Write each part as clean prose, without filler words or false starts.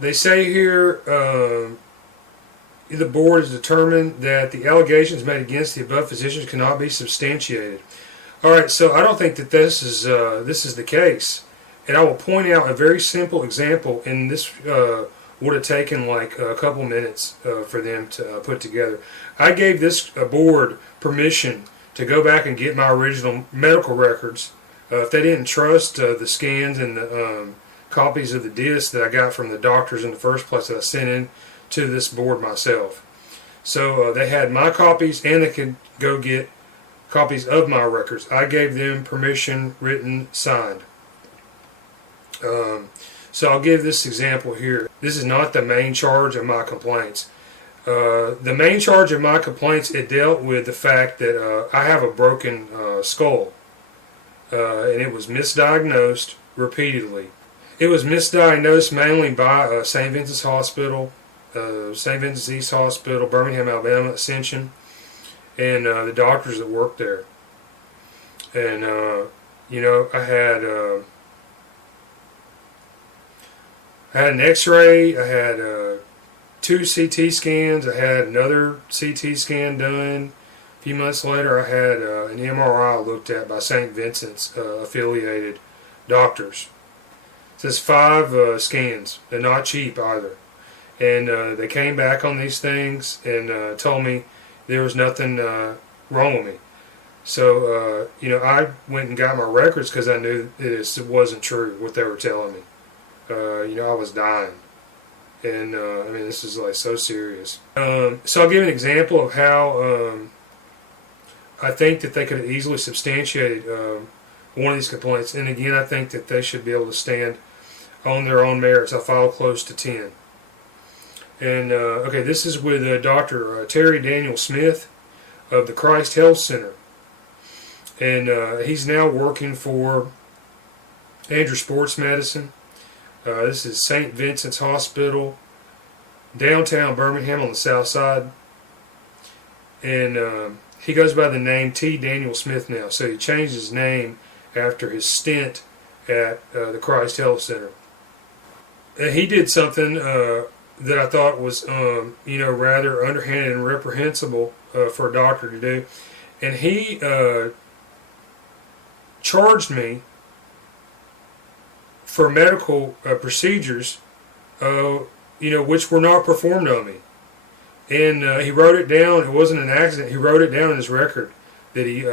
They say here the board has determined that the allegations made against the above physicians cannot be substantiated. All right, so I don't think that this is the case, and I will point out a very simple example, and this would have taken like a couple minutes for them to put together. I gave this board permission to go back and get my original medical records. If they didn't trust the scans and the copies of the discs that I got from the doctors in the first place that I sent in to this board myself. So they had my copies, and they could go get copies of my records. I gave them permission, written, signed. So I'll give this example here. This is not the main charge of my complaints. The main charge of my complaints, it dealt with the fact that I have a broken skull, and it was misdiagnosed repeatedly. It was misdiagnosed mainly by St. Vincent's Hospital, St. Vincent's East Hospital, Birmingham, Alabama, Ascension, and the doctors that worked there. And you know, I had an X-ray, I had 2 CT scans, I had another CT scan done. A few months later, I had an MRI looked at by St. Vincent's affiliated doctors. It says 5 scans. They're not cheap either. And they came back on these things and told me there was nothing wrong with me. So, you know, I went and got my records because I knew it wasn't true what they were telling me. You know, I was dying. And, I mean, this is like so serious. So I'll give an example of how I think that they could have easily substantiated one of these complaints. And again, I think that they should be able to stand on their own merits. I filed close to 10. And, okay, this is with Dr. Terry Daniel Smith of the Christ Health Center. And he's now working for Andrew Sports Medicine. This is St. Vincent's Hospital, downtown Birmingham on the south side. And he goes by the name T. Daniel Smith now. So he changed his name after his stint at the Christ Health Center. And he did something that I thought was, you know, rather underhanded and reprehensible for a doctor to do. And he charged me for medical procedures, you know, which were not performed on me. And he wrote it down. It wasn't an accident. He wrote it down in his record that he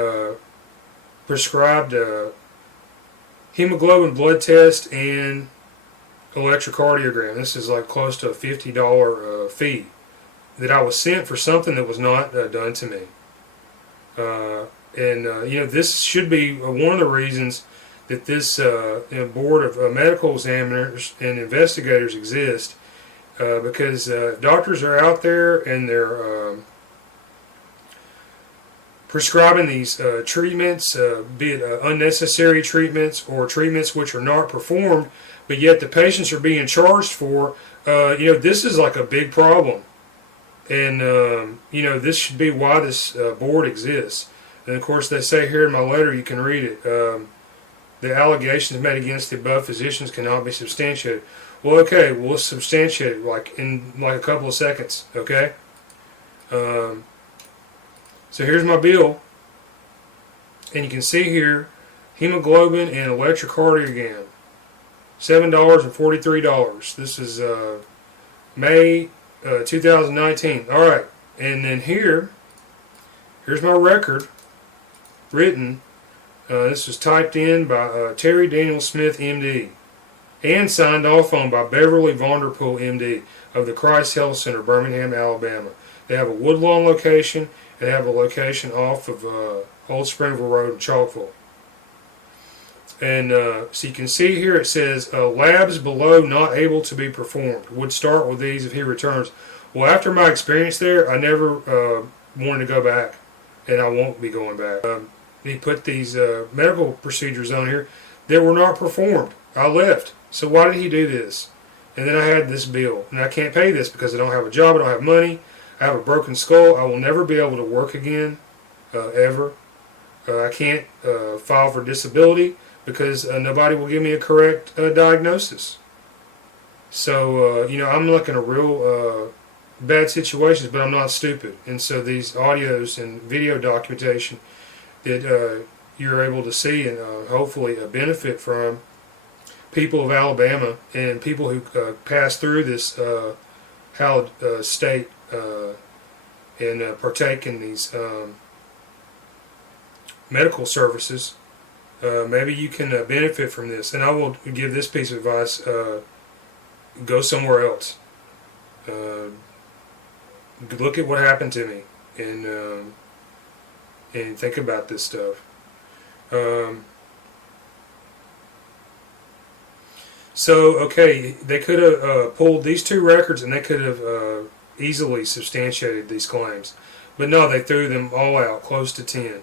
prescribed hemoglobin blood test and electrocardiogram. This is like close to a $50 fee that I was sent for something that was not done to me. And you know, this should be one of the reasons that this you know, board of medical examiners and investigators exist, because doctors are out there and they're prescribing these treatments, be it unnecessary treatments or treatments which are not performed, but yet the patients are being charged for. You know, this is like a big problem, and you know, this should be why this board exists. And of course, they say here in my letter, you can read it. The allegations made against the above physicians cannot be substantiated. Well, okay, we'll substantiate it like in like a couple of seconds. Okay. So here's my bill, and you can see here hemoglobin and electrocardiogram, $7.43. This is May 2019. All right, and then here's my record written. This was typed in by Terry Daniel Smith M.D. and signed off on by Beverly Vanderpool M.D. of the Christ Health Center, Birmingham, Alabama. They have a Woodlawn location, and they have a location off of Old Springville Road in Chalkville. And so you can see here it says, labs below not able to be performed. Would start with these if he returns. Well, after my experience there, I never wanted to go back, and I won't be going back. He put these medical procedures on here that were not performed. I left. So why did he do this? And then I had this bill, and I can't pay this because I don't have a job, I don't have money, I have a broken skull, I will never be able to work again, ever. I can't file for disability because nobody will give me a correct diagnosis. So, I'm like in a real bad situations, but I'm not stupid. And so these audios and video documentation that you're able to see and hopefully benefit from people of Alabama and people who pass through this hallowed state and partake in these medical services. Maybe you can benefit from this. And I will give this piece of advice. Go somewhere else. Look at what happened to me and think about this stuff. So, okay, they could have pulled these two records and they could have easily substantiated these claims. But no, they threw them all out, close to 10.